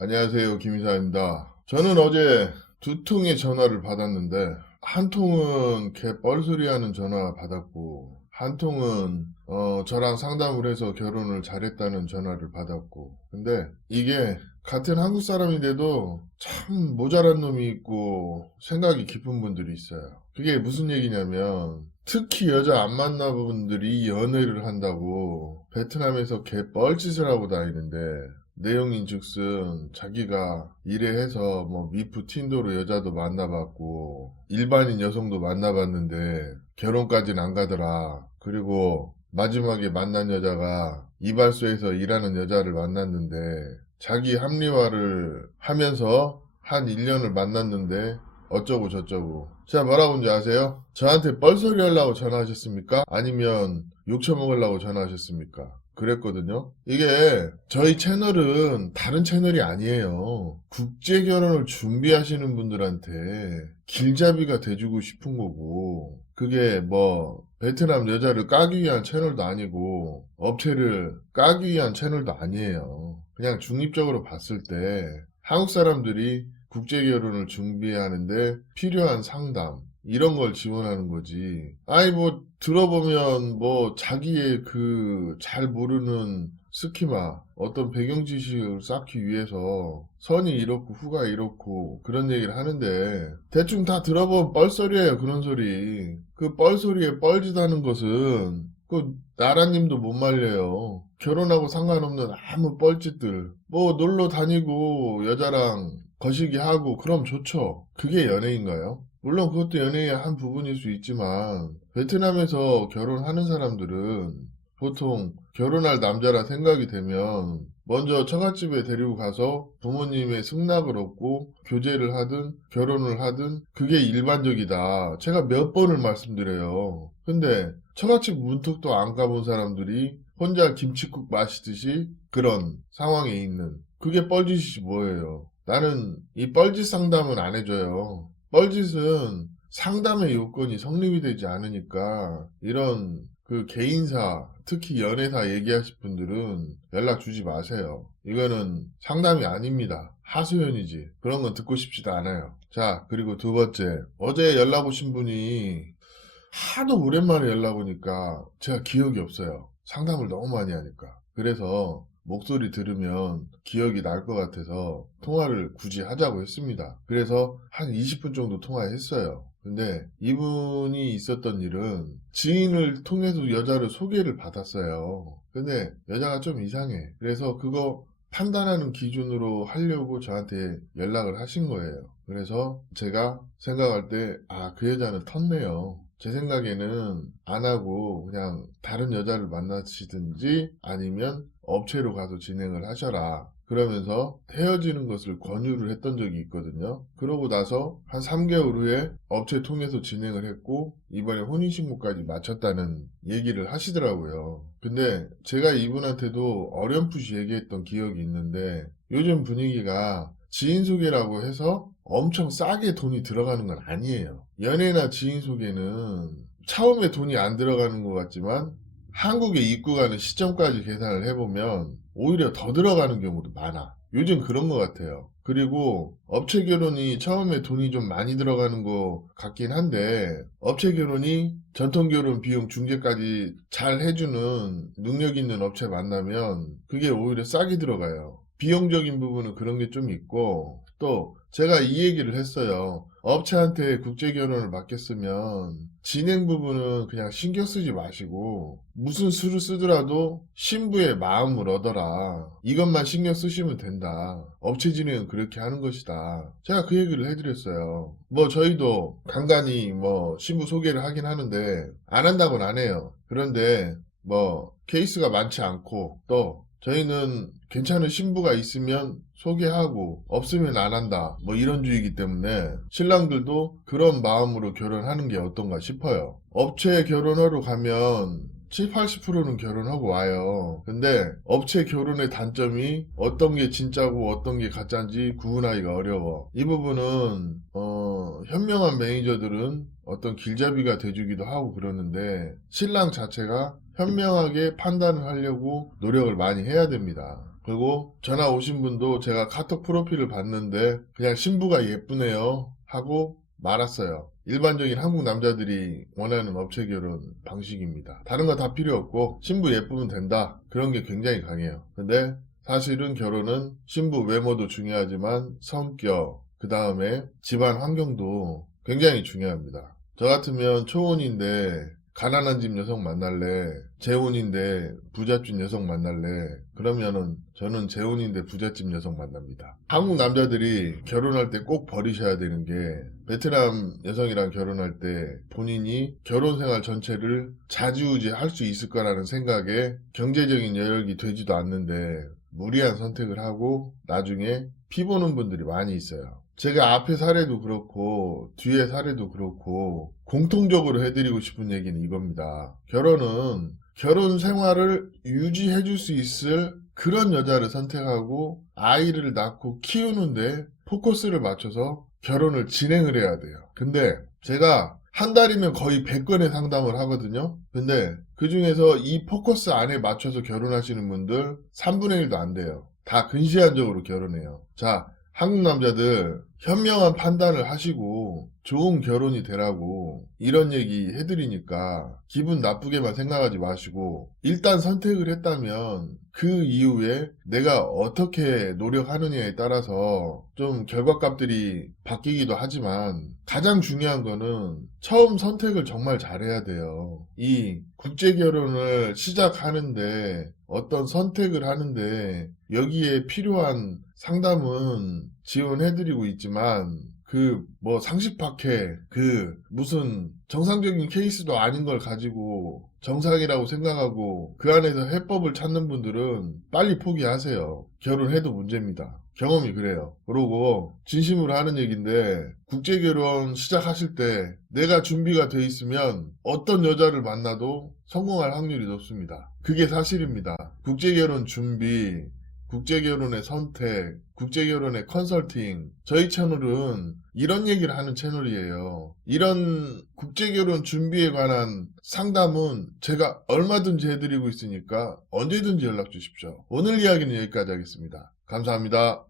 안녕하세요, 김이사입니다. 저는 어제 두 통의 전화를 받았는데, 한 통은 걔 뻘소리 하는 전화 받았고, 한 통은, 저랑 상담을 해서 결혼을 잘했다는 전화를 받았고, 근데 이게 같은 한국 사람인데도 참 모자란 놈이 있고, 생각이 깊은 분들이 있어요. 그게 무슨 얘기냐면, 특히 여자 안 만나본 분들이 연애를 한다고 베트남에서 개 뻘짓을 하고 다니는데, 내용인즉슨 자기가 일해해서 뭐 미프 틴더로 여자도 만나봤고 일반인 여성도 만나봤는데 결혼까지는 안 가더라. 그리고 마지막에 만난 여자가 이발소에서 일하는 여자를 만났는데 자기 합리화를 하면서 한 1년을 만났는데 어쩌고 저쩌고. 제가 뭐라고 한지 아세요? 저한테 뻘소리 하려고 전화하셨습니까? 아니면 욕 처먹으려고 전화하셨습니까? 그랬거든요. 이게 저희 채널은 다른 채널이 아니에요. 국제 결혼을 준비하시는 분들한테 길잡이가 돼주고 싶은 거고, 그게 뭐 베트남 여자를 까기 위한 채널도 아니고 업체를 까기 위한 채널도 아니에요. 그냥 중립적으로 봤을 때 한국 사람들이 국제 결혼을 준비하는데 필요한 상담 이런 걸 지원하는 거지. 아니 뭐 들어보면 뭐 자기의 그 잘 모르는 스키마 어떤 배경 지식을 쌓기 위해서 선이 이렇고 후가 이렇고 그런 얘기를 하는데 대충 다 들어보면 뻘소리예요. 그런 소리. 그 뻘소리에 뻘짓하는 것은 그 나라님도 못 말려요. 결혼하고 상관없는 아무 뻘짓들. 뭐 놀러 다니고 여자랑 거시기 하고 그럼 좋죠. 그게 연애인가요? 물론 그것도 연애의 한 부분일 수 있지만 베트남에서 결혼하는 사람들은 보통 결혼할 남자라 생각이 되면 먼저 처갓집에 데리고 가서 부모님의 승낙을 얻고 교제를 하든 결혼을 하든 그게 일반적이다. 제가 몇 번을 말씀드려요. 근데 처갓집 문턱도 안 가본 사람들이 혼자 김칫국 마시듯이 그런 상황에 있는 그게 뻘짓이 뭐예요? 나는 이 뻘짓 상담은 안 해줘요. 뻘짓은 상담의 요건이 성립이 되지 않으니까 이런 그 개인사, 특히 연애사 얘기하실 분들은 연락 주지 마세요. 이거는 상담이 아닙니다. 하소연이지. 그런 건 듣고 싶지도 않아요. 자, 그리고 두 번째. 어제 연락 오신 분이 하도 오랜만에 연락 오니까 제가 기억이 없어요. 상담을 너무 많이 하니까. 그래서 목소리 들으면 기억이 날 것 같아서 통화를 굳이 하자고 했습니다. 그래서 한 20분 정도 통화했어요. 근데 이분이 있었던 일은 지인을 통해서 여자를 소개를 받았어요. 근데 여자가 좀 이상해. 그래서 그거 판단하는 기준으로 하려고 저한테 연락을 하신 거예요. 그래서 제가 생각할 때, 아, 그 여자는 텄네요. 제 생각에는 안 하고 그냥 다른 여자를 만나시든지 아니면 업체로 가서 진행을 하셔라. 그러면서 헤어지는 것을 권유를 했던 적이 있거든요. 그러고 나서 한 3개월 후에 업체 통해서 진행을 했고 이번에 혼인신고까지 마쳤다는 얘기를 하시더라고요. 근데 제가 이분한테도 어렴풋이 얘기했던 기억이 있는데 요즘 분위기가 지인 소개라고 해서 엄청 싸게 돈이 들어가는 건 아니에요. 연애나 지인 소개는 처음에 돈이 안 들어가는 것 같지만 한국에 입국하는 시점까지 계산을 해보면 오히려 더 들어가는 경우도 많아. 요즘 그런 것 같아요. 그리고 업체 결혼이 처음에 돈이 좀 많이 들어가는 것 같긴 한데 업체 결혼이 전통 결혼 비용 중개까지 잘 해주는 능력 있는 업체 만나면 그게 오히려 싸게 들어가요. 비용적인 부분은 그런 게 좀 있고 또 제가 이 얘기를 했어요. 업체한테 국제 결혼을 맡겼으면 진행 부분은 그냥 신경 쓰지 마시고 무슨 수를 쓰더라도 신부의 마음을 얻어라. 이것만 신경 쓰시면 된다. 업체 진행은 그렇게 하는 것이다. 제가 그 얘기를 해드렸어요. 뭐 저희도 간간히 뭐 신부 소개를 하긴 하는데 안 한다고는 안 해요. 그런데 뭐 케이스가 많지 않고 또 저희는 괜찮은 신부가 있으면 소개하고 없으면 안 한다. 뭐 이런 주의이기 때문에 신랑들도 그런 마음으로 결혼하는 게 어떤가 싶어요. 업체 결혼하러 가면 7, 80%는 결혼하고 와요. 근데 업체 결혼의 단점이 어떤 게 진짜고 어떤 게 가짜인지 구분하기가 어려워. 이 부분은 현명한 매니저들은 어떤 길잡이가 돼주기도 하고 그러는데 신랑 자체가 현명하게 판단을 하려고 노력을 많이 해야 됩니다. 그리고 전화 오신 분도 제가 카톡 프로필을 봤는데 그냥 신부가 예쁘네요 하고 말았어요. 일반적인 한국 남자들이 원하는 업체 결혼 방식입니다. 다른 거 다 필요 없고 신부 예쁘면 된다. 그런 게 굉장히 강해요. 근데 사실은 결혼은 신부 외모도 중요하지만 성격, 그 다음에 집안 환경도 굉장히 중요합니다. 저 같으면 초혼인데 가난한 집 여성 만날래? 재혼인데 부잣집 여성 만날래? 그러면은 저는 재혼인데 부잣집 여성 만납니다. 한국 남자들이 결혼할 때 꼭 버리셔야 되는 게 베트남 여성이랑 결혼할 때 본인이 결혼 생활 전체를 자주우지 할 수 있을 거라는 생각에 경제적인 여력이 되지도 않는데 무리한 선택을 하고 나중에 피 보는 분들이 많이 있어요. 제가 앞에 사례도 그렇고 뒤에 사례도 그렇고 공통적으로 해드리고 싶은 얘기는 이겁니다. 결혼은 결혼 생활을 유지해 줄 수 있을 그런 여자를 선택하고 아이를 낳고 키우는데 포커스를 맞춰서 결혼을 진행을 해야 돼요. 근데 제가 한 달이면 거의 100건의 상담을 하거든요. 근데 그 중에서 이 포커스 안에 맞춰서 결혼하시는 분들 3분의 1도 안 돼요. 다 근시안적으로 결혼해요. 자, 한국 남자들 현명한 판단을 하시고 좋은 결혼이 되라고 이런 얘기 해드리니까 기분 나쁘게만 생각하지 마시고 일단 선택을 했다면 그 이후에 내가 어떻게 노력하느냐에 따라서 좀 결과값들이 바뀌기도 하지만 가장 중요한 거는 처음 선택을 정말 잘해야 돼요. 이 국제결혼을 시작하는데 어떤 선택을 하는데 여기에 필요한 상담은 지원해드리고 있지만 상식박해 무슨 정상적인 케이스도 아닌 걸 가지고 정상이라고 생각하고 그 안에서 해법을 찾는 분들은 빨리 포기하세요. 결혼해도 문제입니다. 경험이 그래요. 그러고 진심으로 하는 얘기인데 국제결혼 시작하실 때 내가 준비가 돼 있으면 어떤 여자를 만나도 성공할 확률이 높습니다. 그게 사실입니다. 국제결혼 준비, 국제결혼의 선택, 국제결혼의 컨설팅, 저희 채널은 이런 얘기를 하는 채널이에요. 이런 국제결혼 준비에 관한 상담은 제가 얼마든지 해드리고 있으니까 언제든지 연락 주십시오. 오늘 이야기는 여기까지 하겠습니다. 감사합니다.